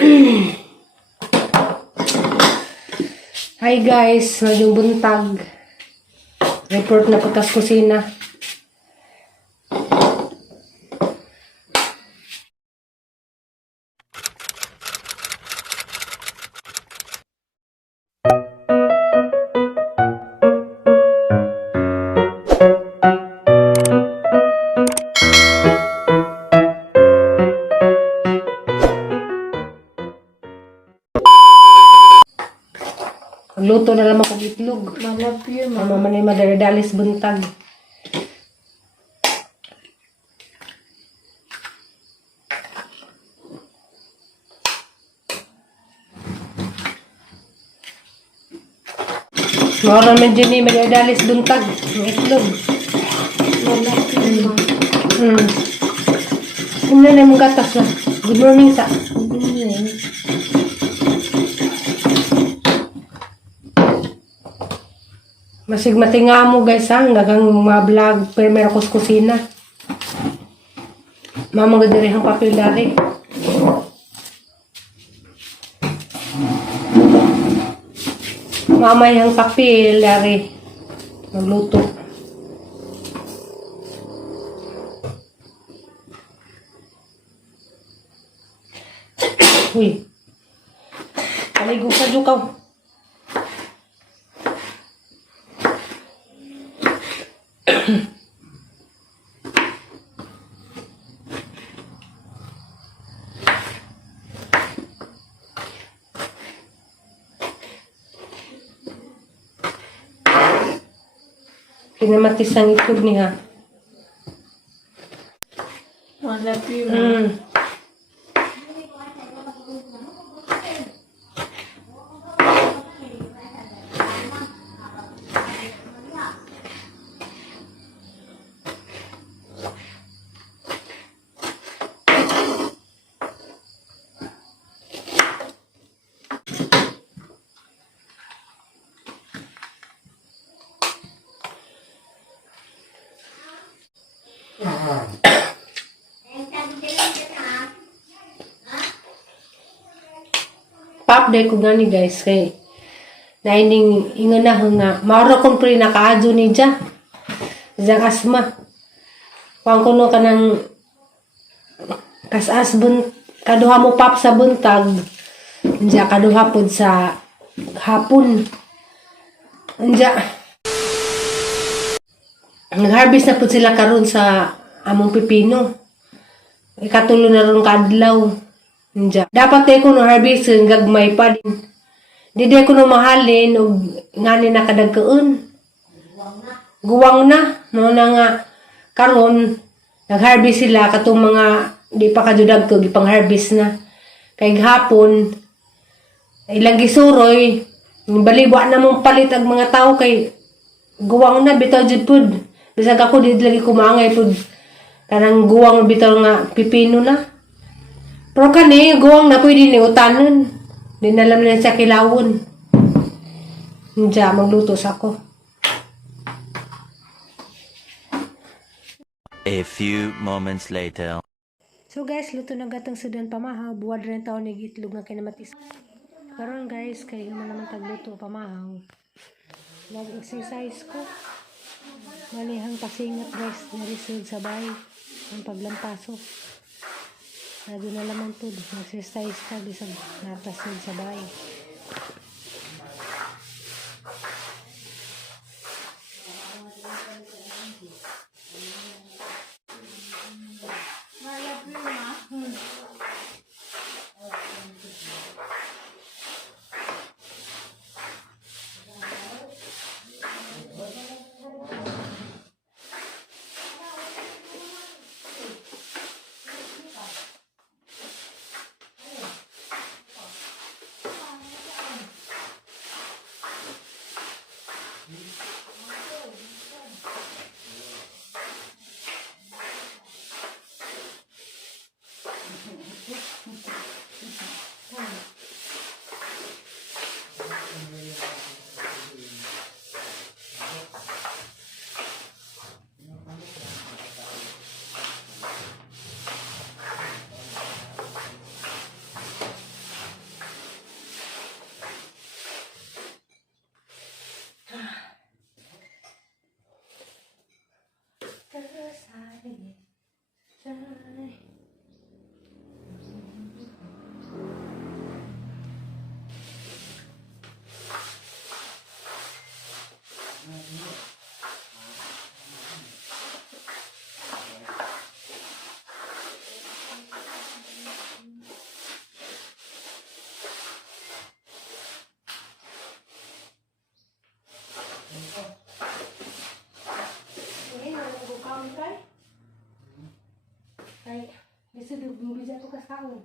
Hi guys, ngayong buntag. Report na po tas kusina. Luto na lang akong itlog. Malap yun, Mama man ay madalidalis buntag. Mara man dyan eh, madalidalis buntag. Ang itlog. Malap yun, ma. Ano na mong gatas na? Good morning sa. Masig matinga mo guys ha, hanggang mga vlog, primero kos kusina. Mama gadari ang papel dari. Mama yung papel dari. Magluto. Uy. Paligo ka jukaw. Kinamatis ang itlog niya. Malap yun, ma. Pa-update ko gani guys kay naining ingon na nga mauro kong pre nakaadyo ni dya diyang asma pang kuno ka ng kasas kaduha mo pap sa buntag dya kaduha pod sa hapon dya nag-harvest na pod sila karon sa among pipino ikatulo na ron kadlaw. Dapat tayo kuno harvest gagmay pa din. Di ko no mahalin o ngani na kadagkaon. Guwang na. Mo na nga karon nag-harvest sila katong mga di pa kadudag ko gipang harvest na. Kay hapon ilang gisuroy baliwa na mong palit ang mga tao kay guwang na bitaw jud pud. Bisag ako di lagi kumangay pud kanang guwang bitaw nga pipino na. Pero kani, guwang na pwede ni utanon. Di na alam nila sa kilawon. Diyan, magluto sa ako. A few moments later. So guys, luto na gatang sudan pamahaw. Buwad rin taon ni itlog na kinamatis. Karon guys, kay naman tagluto pamahaw. Nag-exercise ko. Manihang pasingat guys, narisod sa bahay. Ang paglampasok. Nado na lamang to, exercise ka, bisag natasod sa bahay. Malap yun, ma. kakao.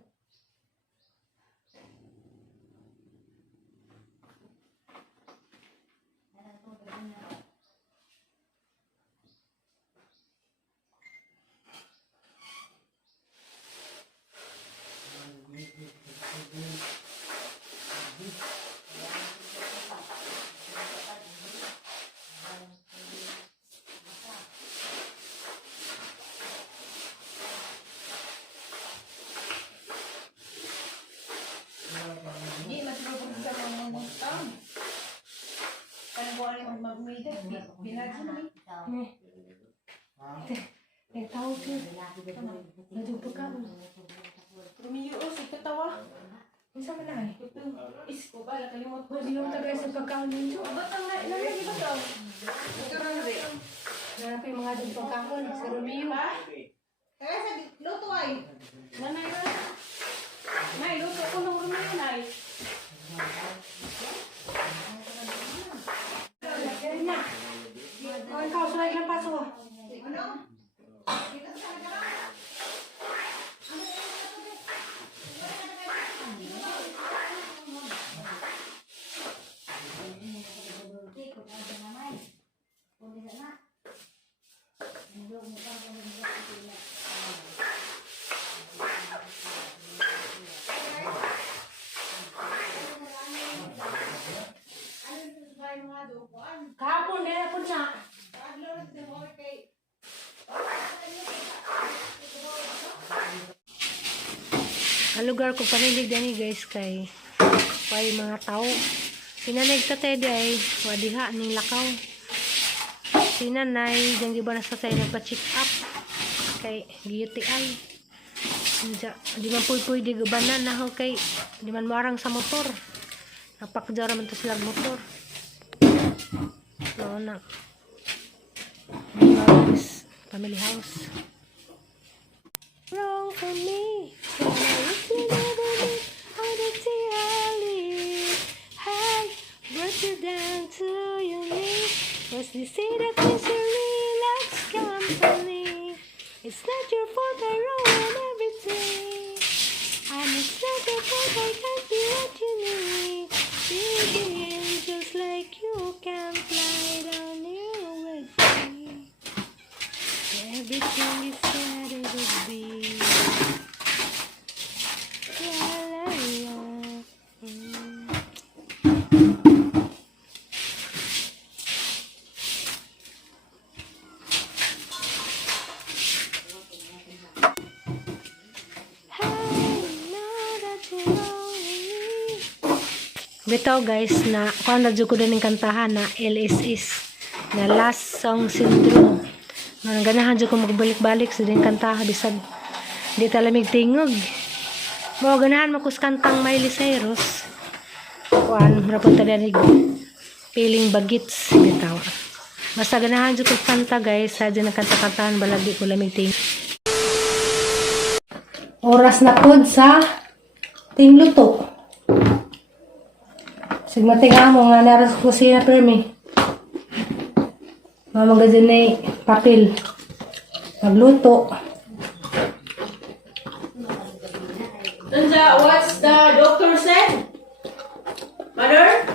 Hindi, matulog sa mga mutang. Kaya ko alam magmida. Binagin mo. Eh, tawag ka. Nadyo pa ka. Rumiyo, si katawa. Isa man na eh. Isko ba, nakalimot ko. Hindi naman tagay sa pagkaon ninyo. Ba't ang nalagi ba daw? Narap yung mga dyan pagkaon. Sa Romeo. Kaya sa luto ay. Nanay ba? Nay, luto ko ng Romeo, nay. Kaya na. O, ikaw, sulay lang paso. Ano? Kahapon, dahil ako na. Ang lugar ko panilig dani guys kay mga tao. Sinanay sa tede ay wadiha ning lakaw. Sinanay dyan giba na sa tayo nagpa-check up kay GUTI. Di man pwede gubanan na ho kay di man marang sa motor. Napakjara man to sila motor. So na. Family house. Wrong for me. When I used to never be how did I live? I brought you down to your knees. Was the say that misery loves company? It's not your fault I ruined everything. And it's not your fault I can't be what you need. Baby, angels like you can fly down your way. Everything is said it would be. La, la, la. Bitaw guys na kung na ko din ng kantahan na LSS na Last Song Syndrome. Nang ganahan dyan ko magbalik-balik sa din kantahan bisag di talamig tingog. Mo ganahan mo kus kantang Miley Cyrus. Kuan rapunta din Feeling Bagits bitaw. Basta ganahan dyan ko kanta guys sa dyan kanta-kantahan balagi ko lamig tingog. Oras na pod sa tingluto. Sigmatinga mo nga naras ko siya permi. Mamagazin na papel. Magluto. Tanja, what's the doctor said? Mother?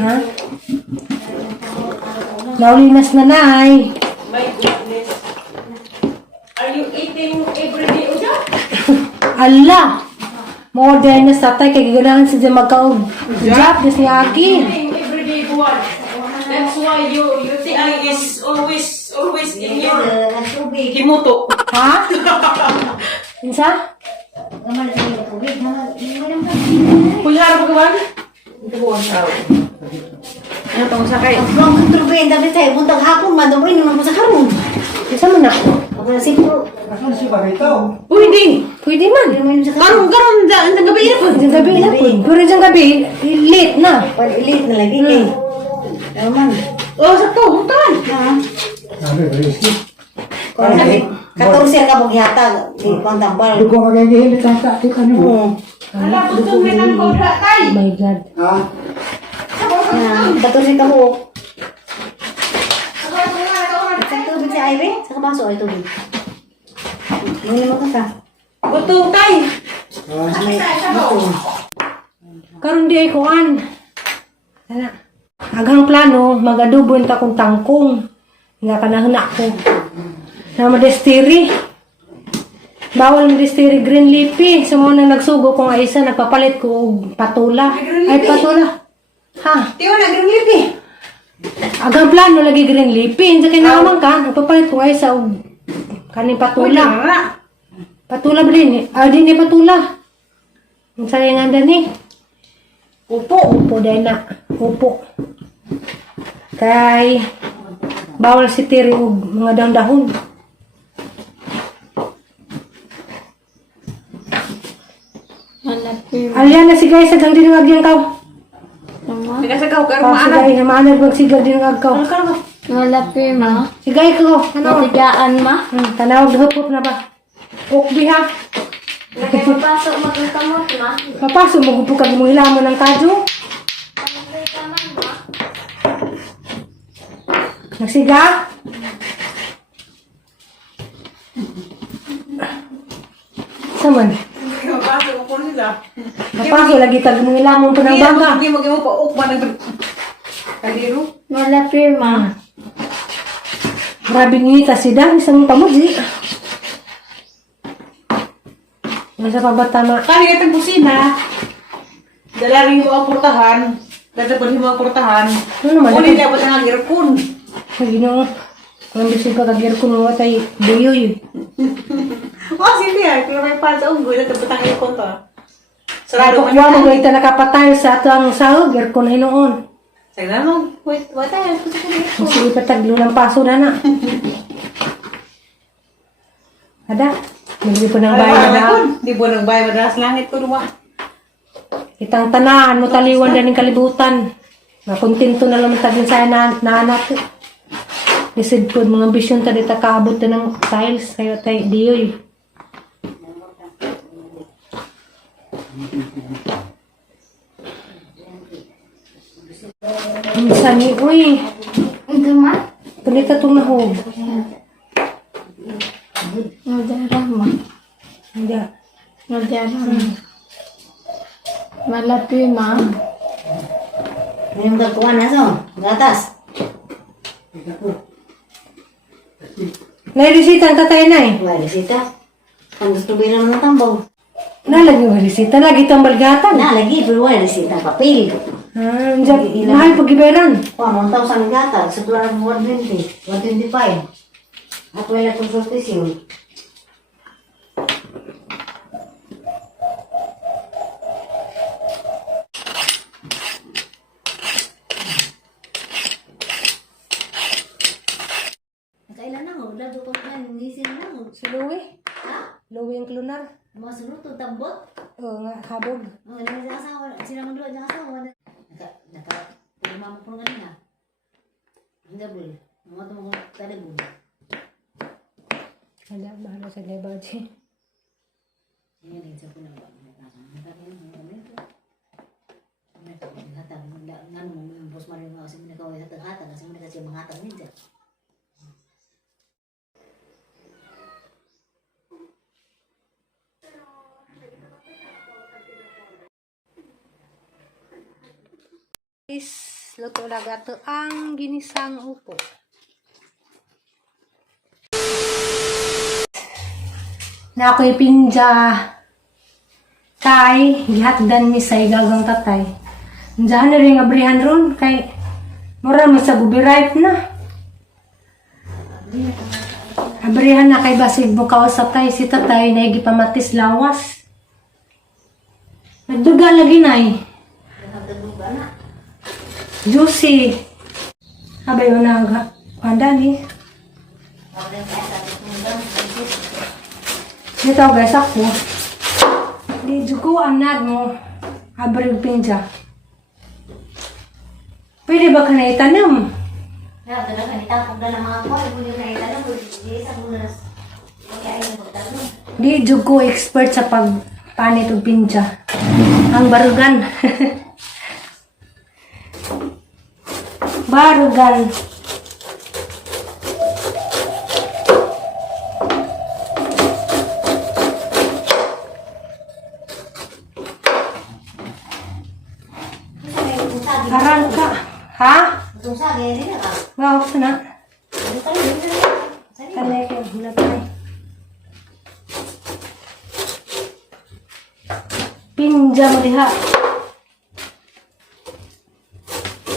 Ha? Naulinas na nay. My goodness. Are you eating every day, Uja? Allah! Mo-order na sa tay kay ganahan sa magkaog. Job des ni Aki. Eating every day, buwan. That's why your UTI is always in your himoto. Ha? Insa? Pulhara pa kawan? Ano pang sakay? Ang turbin tapi tayo buntag hapon madoy naman sa karon. Insa man na? Ako na siguro. Pwede. Pwede man. Karon dyan gabi na po. Diyan gabi na po. Pero diyan gabi, late na. Pag-ilit na lagi kay. Naman. Oh, sakto, huntan. Katorse ka mo gihatag di pantambal. Dugo magiging tata ti kanu. Ala, gusto mo ng kodra tay. Oh my God. Ha? Katorse ka mo. Sa tubig si Irene, sa kabaso ay tubig. Muna mo ka. Butong tay. Karon di ay kuan. Ana. Agang plano magadubon ta kung tangkong. Nga kanahuna ko. Na madestiri. Bawal ng destiri green leafy. Sa mga nang nagsugo ko nga isa nagpapalit ko og patula. Ay patula. Ha. Tiyo na green leafy. Agang plano lagi green leafy. Sa kinamang ka nagpapalit ko nga isa og kaning patula. Patula ba din? Di ni patula. Ang sayangan din Upo. Upo din na. Upo. Kay bawal si tiri og mga dahon. Alian na si guys sa gang dinungag yan kaw. Nagkasagaw ka Si guys na maanag magsigar dinungag kaw. Malapi ma. Si guys ko. Ano? Matigaan ma. Tanawag hapot na ba? Ukbi ha. Napapasok magkamot ma. Papasok mo gupo kag mo hilamon ng kadyo. Pamagay ka man ma. Nagsiga? Saman. Mapasok ko nila. Papasok lagi kag mo hilamon pa ng baga. Hindi mo pa ukman ng kaliro. Malapi ma. Grabe ngita si Dan isang pamudzi. Nasa pabatama. Kani itong busina. Dala rin yung portahan. Dada pa rin yung portahan. Ano naman? Uli niya pa sa ngirkun. Ay, Ginoo. Kung bisig ka kagir ko mo tay buyoy. Oh, hindi ah. Kaya may pan sa unggoy. Nagkabutang ikon to. Sarado man Kapwa mo yun. ita nakapatay sa ato ang sahog, gir ko na hinoon. Sige na mo. Wait, wait tayo. Sige pataglo ng paso na na. Ada, hindi po nang bayan na. Di po nang bayan madalas langit ko duwa. Itang tanan mo taliwan na ng kalibutan. Nakontento na lang tagin sa na anak. Isid po mga ambisyon ta dita kaabot na ng tiles kayo tay diyoy. Sani, uy. Ito ma. Palita itong nahog. Nadarah ma. Hindi. Nadarah ma. Malapi ma. Yung gagkuhan na so, gatas. Nairisita ang tatay na eh. Wala sita. Ang gusto bilang ng tambaw. Nalagi mo risita, lagi tambal gatan. Na, lagi, pero wala sita papel. Diyan, mahal pag-iberan. O, 1,000 gata. Sa tulang 120. 125. At wala itong sortisyon. Kailan na ho? Lado ko na. Nisin na ho. Si Louie. Ha? Louie ang klunar. Mga sunod to, tambot. Oo nga, habog. Oh, wala na asawa. Sila mo doon ng asawa. Pagmama po nga na. Hindi bul. Mga ito mga talibog. Wala, bahala sa Lebaji. Yan yung sa punang ba. Hatag. Nga mo yung boss mo rin mga kasi mga kawai hatag-hatag. Kasi mga kasi mga hatag ninja. Luto lagato ang ginisang upo. Na ako'y pinja tay, gihatdan ni sa igagang tatay. Diyan na rin abrihan ron, kay mura mo sa gubiright na. Abrihan na kay basig mo kausap tay, si tatay na pamatis lawas. Nagduga lagi na eh. Juicy. Abay mo na nga. Panda ni. Dito guys ako. Di jugo anad mo. Abay pinja. Pwede ba ka na itanam? Ya, talaga itapog na lang mga ko. Ibu yung naitanam. Di sa bunas. Okay, ayun mo tanong. Di jugo expert sa pagpanit og pinja. Ang barugan. Barugan. Arang ka. Ha? Itong sa gaya nila ka. Wow, sana. Ano kayo? Yun na lang. Sali ba? Kanay ko. Nagay. Pinja mo diha.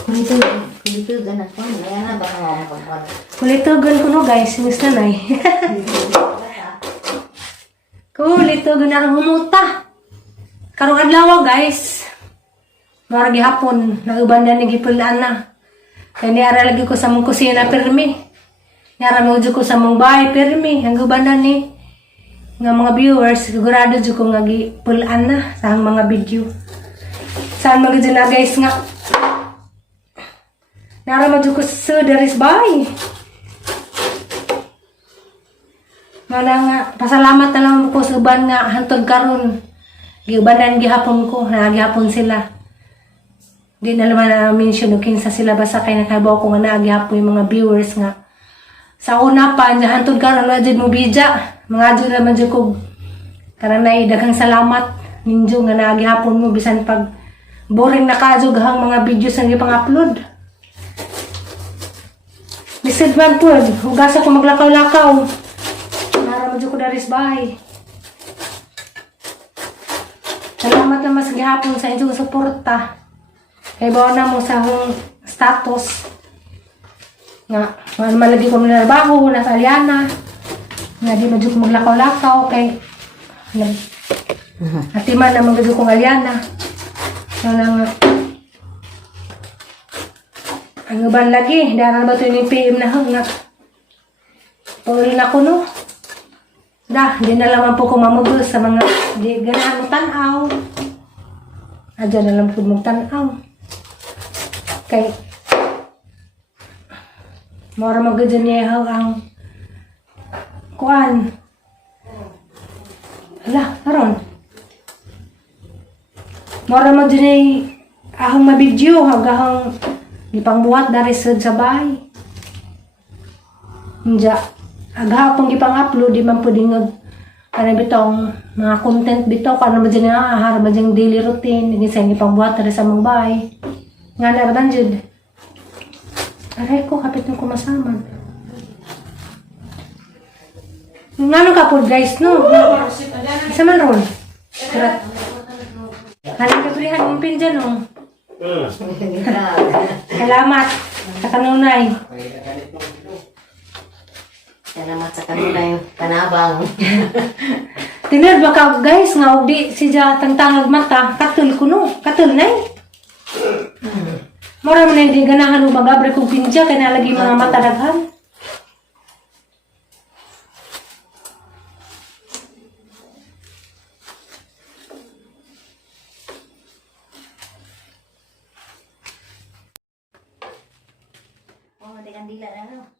Kulito, ganat ko. Kaya na ba nga ako pagpag. Kulitugan ko no guys. Miss nanay. Kulitugan na rin humuta. Karong adlaw guys. Mara gihapon. Nauban na ni gipulaan na. Kaya niara lagi ko sa mong kusina permi. Niara mo ko sa mong bahay permi. Ang uban na ni nga mga viewers. Sigurado dyan ko nga gipulaan na sa mga video. Saan mga dyan na guys nga. Niara mo ko sa daris bahay. Mana nga, pasalamat na lang ko sa uban nga hantod karon. Giubanan gihapon ko, gihapon sila. Di na naman na-mention o kinsa sila basta kay nakabaw ko nga naagihapon yung mga viewers nga. Sa una pa, hantod karon na dyan mo bidya. Mga dyan naman dyan ko karanay daghang salamat ninyo nga naagihapon mo bisan pag boring na kajog hang mga videos nga ipang-upload. Lisod man po, hugasa ko maglakaw-lakaw. Medyo ko daris bahay. Salamat naman sa gihapon sa inyong suporta. Kaya bawa na mo sa akong status. Nga, malagi ko minarbaho, nasa Aliana. Nga di medyo ko maglakaw-lakaw. Kay, atiman naman medyo kong Aliana. Nga nga. Ang uban lagi, daran ba ito yung PM na nga. Pauli na ko no. Di na naman po ko mamugos sa mga di ganahan mo tanaw. Adyan na lang po mong tanaw. Kay mora magudyan niya ang kuan. Ala, karon. Mora magudyan niya ahong mabidyo hagahang ipangbuhat dari sa bahay. Hindi. Agahapon gipang-upload, di man po din ano bitong mga content bitaw, kano ba dyan nga, ahara ba dyan daily routine, hindi sa gipang-buhat na sa mong bahay. Nga naradan dyan. Aray ko, kapit nung kumasaman. Nga nung kapod guys, no? Isa man ron. Halang kabrihan mong pin dyan, no? Salamat sa kanunay. Salamat sa kanila yung kanabang. Tinad ba ka guys nga di siya tangtangag mata katul kuno katul nay. Mora man hindi ganahan og magabre kog pinja kay nalagi mga mata daghan. Oh, di kandila na no.